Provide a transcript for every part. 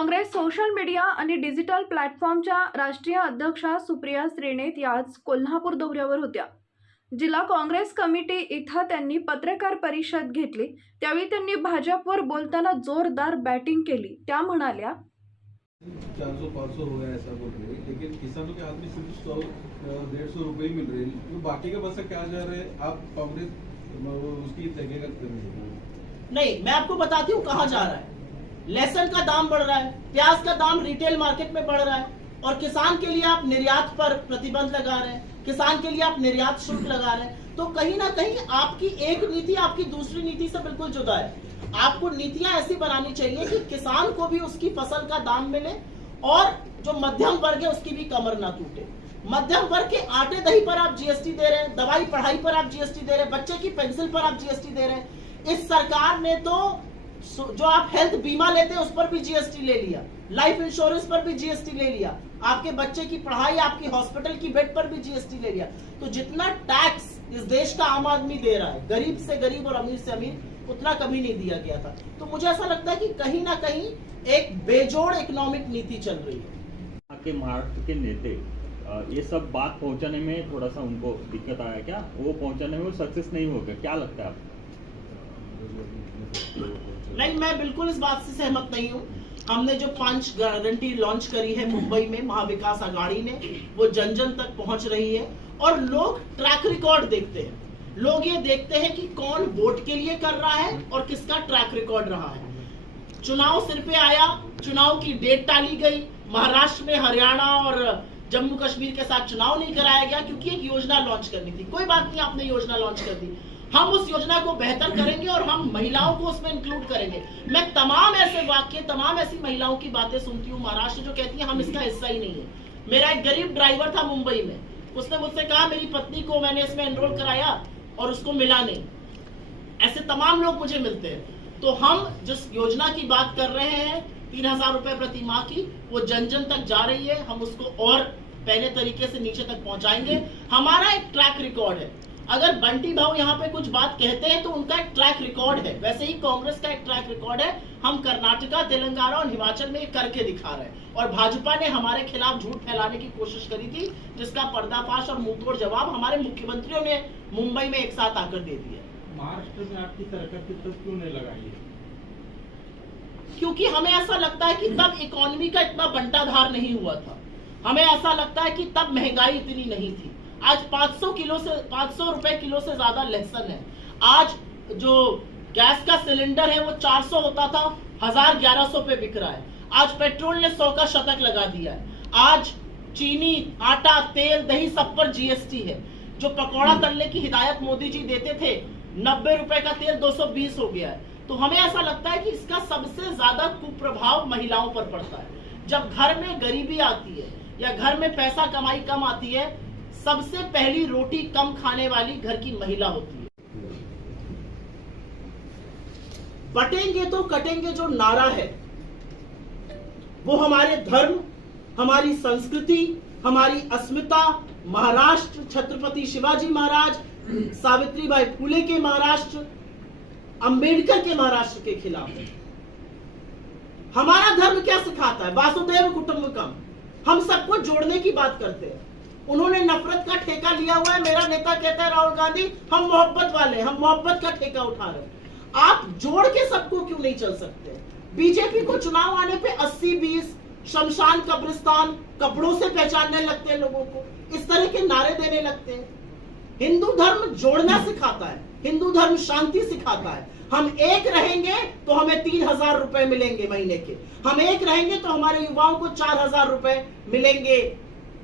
Congress social media आणि digital प्लॅटफॉर्मच्या राष्ट्रीय अध्यक्षा सुप्रिया श्रीनेत याच कोल्हापूर दौऱ्यावर होत्या। जिल्हा काँग्रेस कमिटी इथं त्यांनी पत्रकार परिषद घेतली। त्यावेळी त्यांनी भाजपवर बोलताना जोरदार बॅटिंग केली। त्या म्हणाल्या, 400-500 हो गया ऐसा बोल रहे हैं, लेकिन किसानों के हाथ में सिर्फ 100-150 रुपए ही मिल रहे हैं। तो बाकी का पैसा क्या जा रहा है? आप कांग्रेस उसकी तहकीकात करेंगे? नहीं, मैं आपको बताती हूँ कहाँ जा रहा है। लहसुन का दाम बढ़ रहा है, प्याज का दाम रिटेल मार्केट में बढ़ रहा है, और किसान के लिए आप निर्यात पर प्रतिबंध लगा रहे हैं, किसान के लिए आप निर्यात शुल्क लगा रहे हैं। तो कहीं ना कहीं आपकी एक नीति आपकी दूसरी नीति से बिल्कुल जुदा है। आपको नीतियां ऐसी बनानी चाहिए कि किसान को भी उसकी फसल का दाम मिले और जो मध्यम वर्ग है उसकी भी कमर ना टूटे। मध्यम वर्ग के आटे दही पर आप जीएसटी दे रहे हैं, दवाई पढ़ाई पर आप जीएसटी दे रहे हैं, बच्चे की पेंसिल पर आप जीएसटी दे रहे हैं। इस सरकार ने तो जो आप हेल्थ बीमा लेते हैं उस पर भी जीएसटी ले लिया, लाइफ इंश्योरेंस पर भी जीएसटी ले लिया, आपके बच्चे की पढ़ाई, आपकी हॉस्पिटल की बेड पर भी जीएसटी ले लिया। तो जितना टैक्स इस देश का आम आदमी दे रहा है, गरीब से गरीब और अमीर से अमीर, उतना कभी नहीं दिया गया था। तो मुझे ऐसा लगता है कि कहीं ना कहीं एक बेजोड़ इकोनॉमिक नीति चल रही है। के महाराष्ट्र के नेते ये सब बात पहुंचाने में थोड़ा सा उनको दिक्कत आया क्या? वो पहुंचाने में सक्सेस नहीं हो गया, क्या लगता है आपको? नहीं, मैं बिल्कुल इस बात से सहमत नहीं हूँ। हमने जो 5 गारंटी लॉन्च करी है मुंबई में महाविकास आघाड़ी ने, वो जन जन तक पहुंच रही है और लोग ट्रैक रिकॉर्ड देखते हैं। लोग ये देखते हैं कि कौन वोट के लिए कर रहा है और किसका ट्रैक रिकॉर्ड रहा है। चुनाव सिर पे आया, चुनाव की डेट टाली गई, महाराष्ट्र में हरियाणा और जम्मू कश्मीर के साथ चुनाव नहीं कराया गया क्योंकि एक योजना लॉन्च करनी थी। कोई बात नहीं, आपने योजना लॉन्च कर दी, हम उस योजना को बेहतर करेंगे और हम महिलाओं को उसमें इंक्लूड करेंगे। मैं तमाम ऐसे वाक्य, तमाम ऐसी महिलाओं की बातें सुनती हूँ महाराष्ट्र जो कहती है हम इसका हिस्सा ही नहीं है। मेरा एक गरीब ड्राइवर था मुंबई में, उसने मुझसे कहा मेरी पत्नी को मैंने इसमें एनरोल कराया और उसको मिला नहीं। ऐसे तमाम लोग मुझे मिलते हैं। तो हम जिस योजना की बात कर रहे हैं 3000 रुपए प्रति माह की, वो जन जन तक जा रही है। हम उसको और पहले तरीके से नीचे तक पहुंचाएंगे। हमारा एक ट्रैक रिकॉर्ड है। अगर बंटी भाऊ यहाँ पे कुछ बात कहते हैं तो उनका एक ट्रैक रिकॉर्ड है, वैसे ही कांग्रेस का एक ट्रैक रिकॉर्ड है। हम कर्नाटका, तेलंगाना और हिमाचल में करके दिखा रहे हैं और भाजपा ने हमारे खिलाफ झूठ फैलाने की कोशिश करी थी, जिसका पर्दाफाश और मुंहतोड़ जवाब हमारे मुख्यमंत्रियों ने मुंबई में एक साथ आकर दे दिया। महाराष्ट्र में आपकी सरकार की तब क्यों नहीं लगाई है? क्योंकि हमें ऐसा लगता है कि तब इकोनॉमी का इतना बंटाधार नहीं हुआ था। हमें ऐसा लगता है कि तब महंगाई इतनी नहीं थी। आज 500 रुपए किलो से ज्यादा लहसुन है। आज जो गैस का सिलेंडर है वो 400 होता था, 1100 पे बिक रहा है। आज पेट्रोल ने 100 का शतक लगा दिया है। आज चीनी, आटा, तेल, दही सब पर जीएसटी है। जो पकौड़ा तलने की हिदायत मोदी जी देते थे, 90 रुपए का तेल 220 हो गया है। तो हमें ऐसा लगता है कि इसका सबसे ज्यादा कुप्रभाव महिलाओं पर पड़ता है। जब घर में गरीबी आती है या घर में पैसा कमाई कम आती है, सबसे पहली रोटी कम खाने वाली घर की महिला होती है। बटेंगे तो कटेंगे जो नारा है वो हमारे धर्म, हमारी संस्कृति, हमारी अस्मिता, महाराष्ट्र, छत्रपति शिवाजी महाराज, सावित्रीबाई फुले के महाराष्ट्र, अंबेडकर के महाराष्ट्र के खिलाफ है। हमारा धर्म क्या सिखाता है? वासुदेव कुटुंबकम। हम सबको जोड़ने की बात करते हैं। उन्होंने नफरत का ठेका लिया हुआ है। मेरा नेता कहता है राहुल गांधी, हम मोहब्बत वाले, हम मोहब्बत का ठेका उठा रहे हैं। आप जोड़ के सबको क्यों नहीं चल सकते? बीजेपी को चुनाव आने पे 80-20, शमशान कब्रिस्तान, कपड़ों से पहचानने लगते हैं लोगों को, इस तरह के नारे देने लगते हैं। हिंदू धर्म जोड़ना सिखाता है, हिंदू धर्म शांति सिखाता है। हम एक रहेंगे तो हमें 3000 रुपए मिलेंगे महीने के। हम एक रहेंगे तो हमारे युवाओं को 4000 रुपए मिलेंगे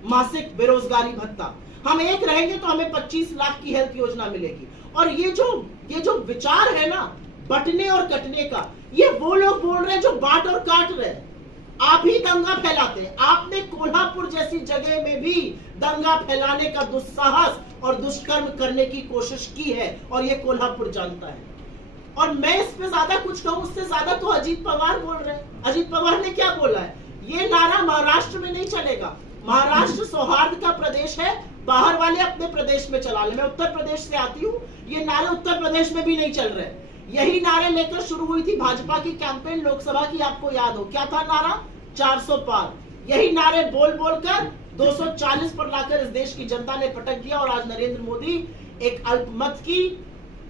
मासिक बेरोजगारी भत्ता। हम एक रहेंगे तो हमें 25 लाख की हेल्थ योजना मिलेगी। और ये जो विचार है ना बंटने और कटने का, ये वो लोग बोल रहे हैं जो बांट और काट रहे हैं। आप ही दंगा फैलाते हैं। आपने कोल्हापुर जैसी जगह में भी दंगा फैलाने का दुस्साहस और दुष्कर्म करने की कोशिश की है और ये कोल्हापुर जानता है। और मैं इस पे ज्यादा कुछ कहूं, उससे ज्यादा तो अजीत पवार बोल रहे हैं। अजीत पवार ने क्या बोला है? ये नारा महाराष्ट्र में नहीं चलेगा। महाराष्ट्र सौहार्द का प्रदेश है, बाहर वाले अपने प्रदेश में चला ले। मैं उत्तर प्रदेश से आती हूँ, ये नारे उत्तर प्रदेश में भी नहीं चल रहे। यही नारे लेकर शुरू हुई थी भाजपा की कैंपेन लोकसभा की, आपको याद हो क्या था नारा? 400 पार। यही नारे बोल बोलकर 240 पर लाकर इस देश की जनता ने पटक दिया और आज नरेंद्र मोदी एक अल्पमत की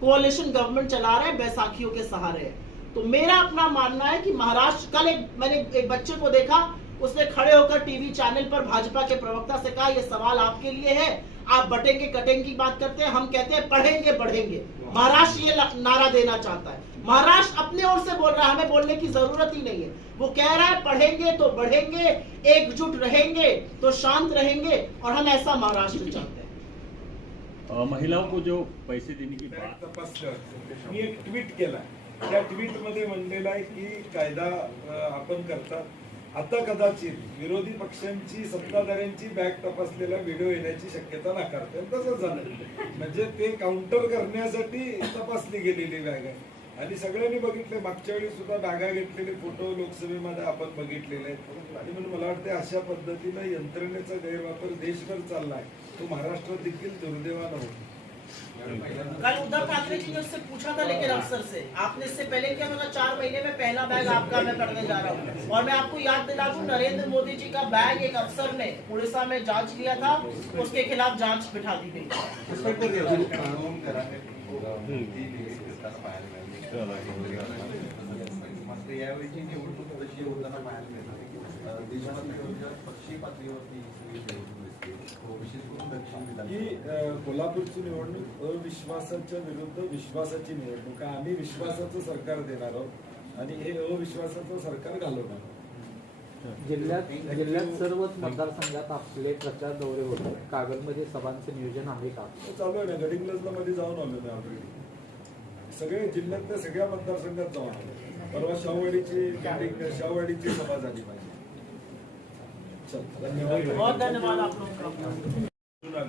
कोalition गवर्नमेंट चला रहे हैं बैसाखियों के सहारे। तो मेरा अपना मानना है कि महाराष्ट्र, कल मैंने एक बच्चे को देखा, उसने खड़े होकर टीवी चैनल पर भाजपा के प्रवक्ता से कहा, ये सवाल आपके लिए है, आप बटेंगे कटेंगे की बात करते हैं, हम कहते हैं पढ़ेंगे बढ़ेंगे। महाराष्ट्र ये नारा देना चाहता है, महाराष्ट्र अपने ओर से बोल रहा है, हमें बोलने की जरूरत ही नहीं है। वो कह रहा है पढ़ेंगे तो बढ़ेंगे, एकजुट रहेंगे तो शांत रहेंगे, और हम ऐसा महाराष्ट्र चाहते हैं। महिलाओं को जो पैसे देने की बात, तपासलं मी एक ट्विट केला, त्या ट्विट मध्ये म्हणलेलं आहे की कायदा आपण करतात, आता कदाचित विरोधी पक्षांची सत्ताधाऱ्यांची बॅग तपासलेला व्हिडिओ येण्याची शक्यता नाकारते. तसंच झालं, म्हणजे ते काउंटर करण्यासाठी तपासली गेलेली बॅग आहे. आणि सगळ्यांनी बघितले, मागच्या वेळी सुद्धा बॅगा घेतलेले फोटो लोकसभेमध्ये आपण बघितलेले आहेत. आणि म्हणून मला वाटते अशा पद्धतीनं यंत्रणेचा गैरवापर देशभर चाललाय, तो महाराष्ट्रात देखील दुर्दैवानं होतो. कल उद्धव ठाकरे जी ने उससे पूछा था, लेकिन अफसर से आपने इससे पहले क्या मतलब 4 महीने में पहला बैग आपका मैं करने जा रहा हूँ। और मैं आपको याद दिला दूं, नरेंद्र मोदी जी का बैग एक अफसर ने उड़ीसा में जांच लिया था, उसके खिलाफ जांच बिठा दी गई। यावेळी निवडणूक कशी होताना पाहायला मिळणार, देशपातळीवर पक्षीय पातळीवरती विशेष करून दक्षिण की कोल्हापूरची निवडणूक अविश्वासाच्या विरुद्ध विश्वासाची निवडणूक आहे. आम्ही विश्वासाचं सरकार देणार आहोत आणि हे अविश्वासाचं सरकार घालवणार आहोत. जिल्ह्यात सर्वच मतदारसंघात आपले प्रचार दौरे होते, कागदमध्ये सभांचं नियोजन आहे का? चालू आहे ना, गडिंग्लजला मध्ये जाऊन आलो मी ऑलरेडी, सगळे जिल्ह्यातल्या सगळ्या मतदारसंघात जाऊन आलो. परवा शाहवाडीची सभा झाली पाहिजे. बहुत धन्यवाद आप लोगों का.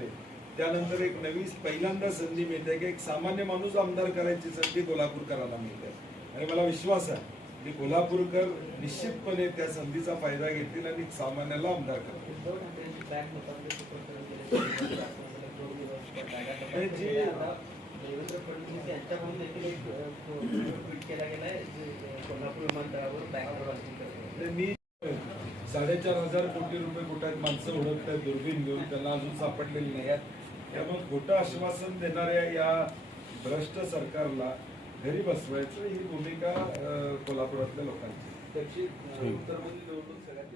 त्यानंतर एक नवी पहिल्यांदा संधी मिळते की एक सामान्य माणूस आमदार करायची संधी कोल्हापूरकरांना मिळते. आणि मला विश्वास आहे की कोल्हापूरकर निश्चितपणे त्या संधीचा फायदा घेतील आणि सामान्याला आमदार करतील. देवेंद्र फडणवीस यांच्याकडून देखील एक ट्विट केला गेलाय, कोल्हापूर विमानतळावर बॅग मी 4,500 कोटी रुपये कुठे माणसं ओळखत आहेत दुर्बीन घेऊन, त्यांना अजून सापडलेली नाही आहेत. त्यामुळे खोटं आश्वासन देणाऱ्या या भ्रष्ट सरकारला घरी बसवायचं ही भूमिका कोल्हापुरातल्या लोकांची. उत्तरमध्ये निवडणूक सगळ्यात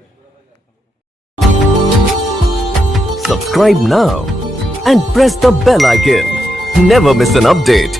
Subscribe now and press the bell icon. Never miss an update.